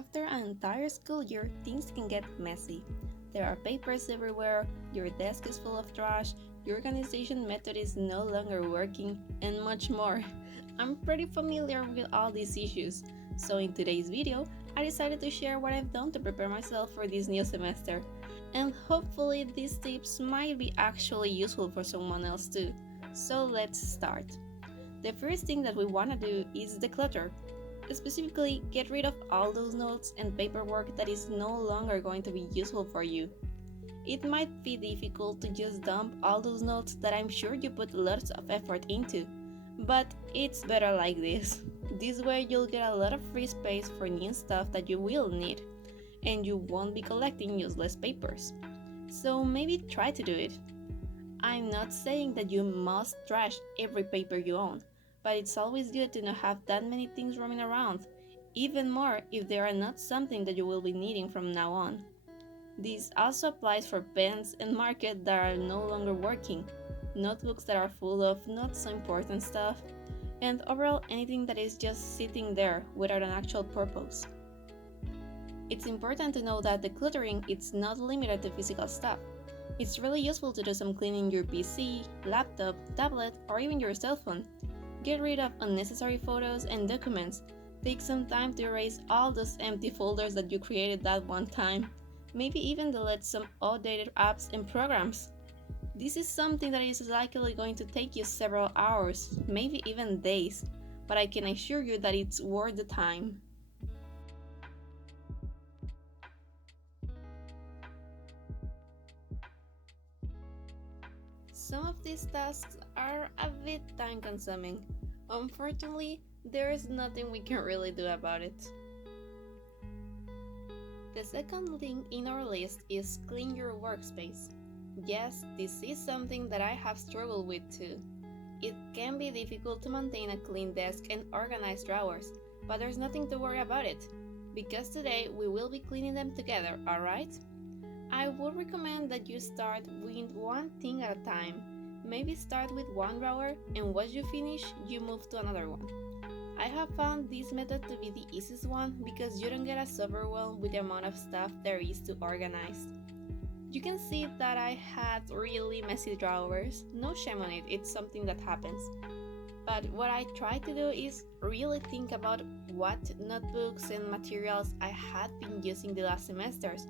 After an entire school year, things can get messy. There are papers everywhere, your desk is full of trash, your organization method is no longer working, and much more. I'm pretty familiar with all these issues, so in today's video, I decided to share what I've done to prepare myself for this new semester. And hopefully these tips might be actually useful for someone else too. So let's start. The first thing that we want to do is declutter. Specifically, get rid of all those notes and paperwork that is no longer going to be useful for you. It might be difficult to just dump all those notes that I'm sure you put lots of effort into, but it's better like this. This way you'll get a lot of free space for new stuff that you will need, and you won't be collecting useless papers. So maybe try to do it. I'm not saying that you must trash every paper you own, but it's always good to not have that many things roaming around, even more if they are not something that you will be needing from now on. This also applies for pens and markers that are no longer working, notebooks that are full of not so important stuff, and overall anything that is just sitting there without an actual purpose. It's important to know that decluttering is not limited to physical stuff. It's really useful to do some cleaning your PC, laptop, tablet, or even your cell phone. Get rid of unnecessary photos and documents. Take some time to erase all those empty folders that you created that one time. Maybe even delete some outdated apps and programs. This is something that is likely going to take you several hours, maybe even days, but I can assure you that it's worth the time. Some of these tasks are a bit time consuming. Unfortunately, there is nothing we can really do about it. The second thing in our list is clean your workspace. Yes, this is something that I have struggled with too. It can be difficult to maintain a clean desk and organized drawers, but there's nothing to worry about it, because today we will be cleaning them together, alright? I would recommend that you start with one thing at a time. Maybe start with one drawer, and once you finish, you move to another one. I have found this method to be the easiest one because you don't get as overwhelmed with the amount of stuff there is to organize. You can see that I had really messy drawers. No shame on it, it's something that happens. But what I try to do is really think about what notebooks and materials I had been using the last semesters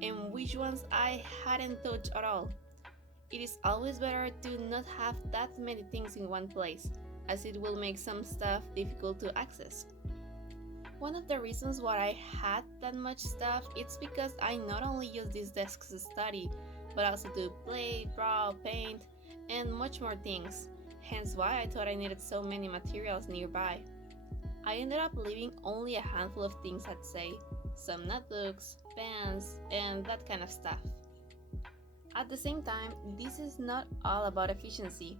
and which ones I hadn't touched at all. It is always better to not have that many things in one place, as it will make some stuff difficult to access. One of the reasons why I had that much stuff is because I not only use this desk to study, but also to play, draw, paint, and much more things, hence why I thought I needed so many materials nearby. I ended up leaving only a handful of things, I'd say, some notebooks, pens, and that kind of stuff. At the same time, this is not all about efficiency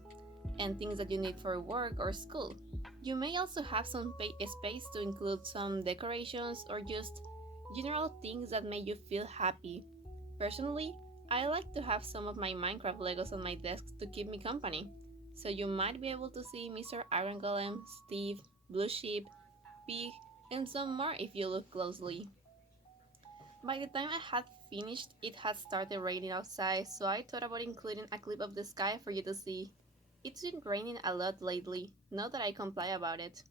and things that you need for work or school. You may also have some space to include some decorations or just general things that make you feel happy. Personally, I like to have some of my Minecraft Legos on my desk to keep me company. So you might be able to see Mr. Iron Golem, Steve, Blue Sheep, Pig, and some more if you look closely. By the time I had finished, it had started raining outside, so I thought about including a clip of the sky for you to see. It's been raining a lot lately, not that I comply about it.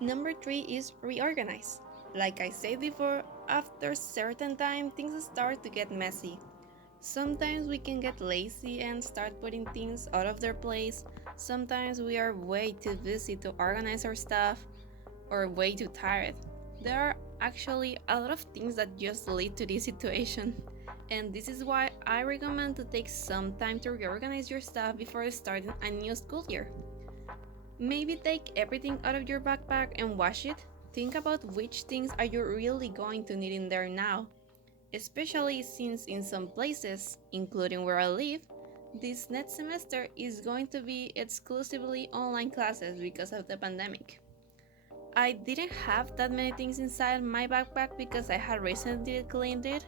Number 3 is reorganize. Like I said before, after certain time things start to get messy. Sometimes we can get lazy and start putting things out of their place. Sometimes we are way too busy to organize our stuff or way too tired. There are actually a lot of things that just lead to this situation. And this is why I recommend to take some time to reorganize your stuff before starting a new school year. Maybe take everything out of your backpack and wash it. Think about which things are you really going to need in there now, especially since in some places, including where I live, this next semester is going to be exclusively online classes because of the pandemic. I didn't have that many things inside my backpack because I had recently cleaned it,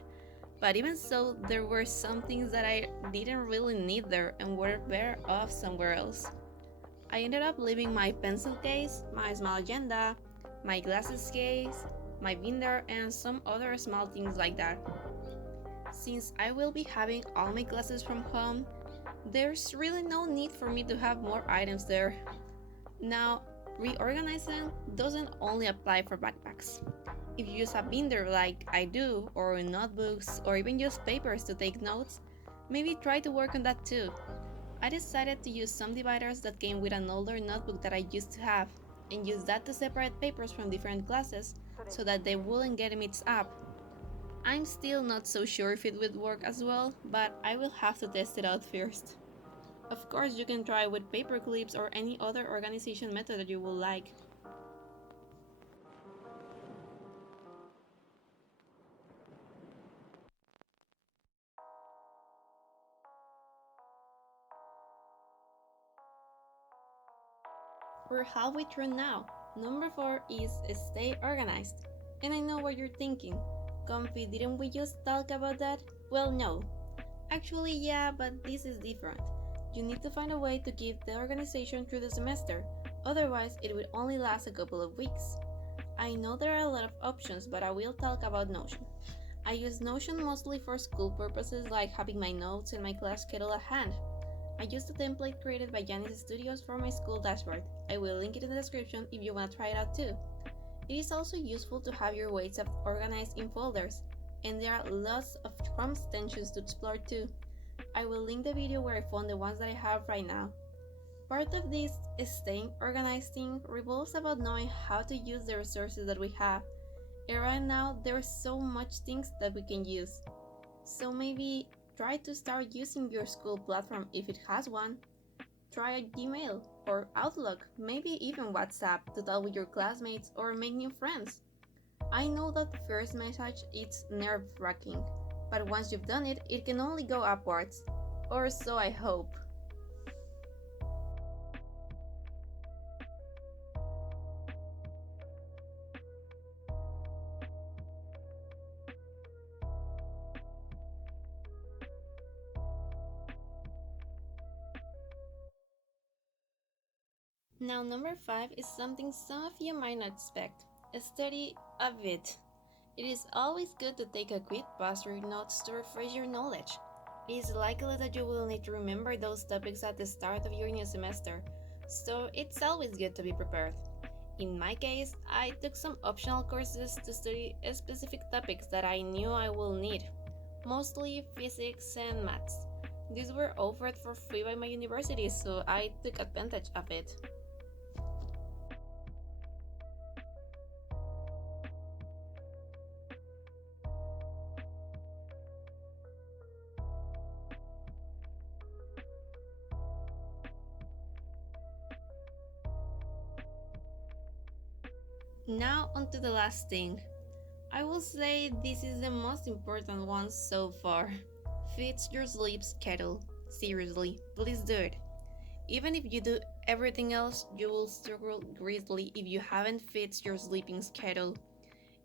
But even so, there were some things that I didn't really need there and were better off somewhere else. I ended up leaving my pencil case, my small agenda, my glasses case, my binder, and some other small things like that. Since I will be having all my classes from home, there's really no need for me to have more items there. Now, reorganizing doesn't only apply for backpacks. If you use a binder like I do, or notebooks, or even use papers to take notes, maybe try to work on that too. I decided to use some dividers that came with an older notebook that I used to have, and use that to separate papers from different classes so that they wouldn't get mixed up. I'm still not so sure if it would work as well, but I will have to test it out first. Of course, you can try with paper clips or any other organization method that you would like. We're halfway through now. Number 4 is stay organized. And I know what you're thinking. Comfy, didn't we just talk about that? Well, no. Actually, yeah, but this is different. You need to find a way to keep the organization through the semester, otherwise, it will only last a couple of weeks. I know there are a lot of options, but I will talk about Notion. I use Notion mostly for school purposes like having my notes and my class schedule at hand. I used a template created by Janice Studios for my school dashboard. I will link it in the description if you want to try it out too. It is also useful to have your WhatsApp organized in folders, and there are lots of Chrome extensions to explore too. I will link the video where I found the ones that I have right now. Part of this staying organized thing revolves about knowing how to use the resources that we have. And right now, there are so much things that we can use. So maybe try to start using your school platform if it has one. Try Gmail or Outlook, maybe even WhatsApp to talk with your classmates or make new friends. I know that the first message is nerve-wracking, but once you've done it, it can only go upwards. Or so I hope. Now, number 5 is something some of you might not expect. Study a bit. It is always good to take a quick pause through notes to refresh your knowledge. It is likely that you will need to remember those topics at the start of your new semester, so it's always good to be prepared. In my case, I took some optional courses to study specific topics that I knew I will need, mostly physics and maths. These were offered for free by my university, so I took advantage of it. Now, onto the last thing. I will say this is the most important one so far. Fix your sleep schedule. Seriously, please do it. Even if you do everything else, you will struggle greatly if you haven't fixed your sleeping schedule.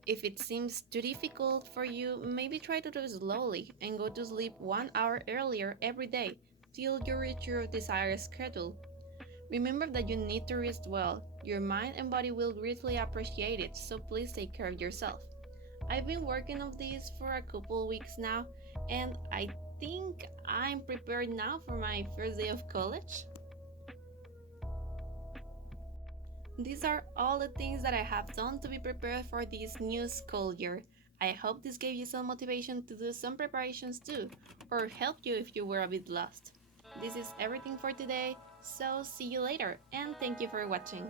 If it seems too difficult for you, maybe try to do it slowly and go to sleep 1 hour earlier every day till you reach your desired schedule. Remember that you need to rest well. Your mind and body will greatly appreciate it, so please take care of yourself. I've been working on this for a couple weeks now, and I think I'm prepared now for my first day of college. These are all the things that I have done to be prepared for this new school year. I hope this gave you some motivation to do some preparations too, or help you if you were a bit lost. This is everything for today, so see you later, and thank you for watching.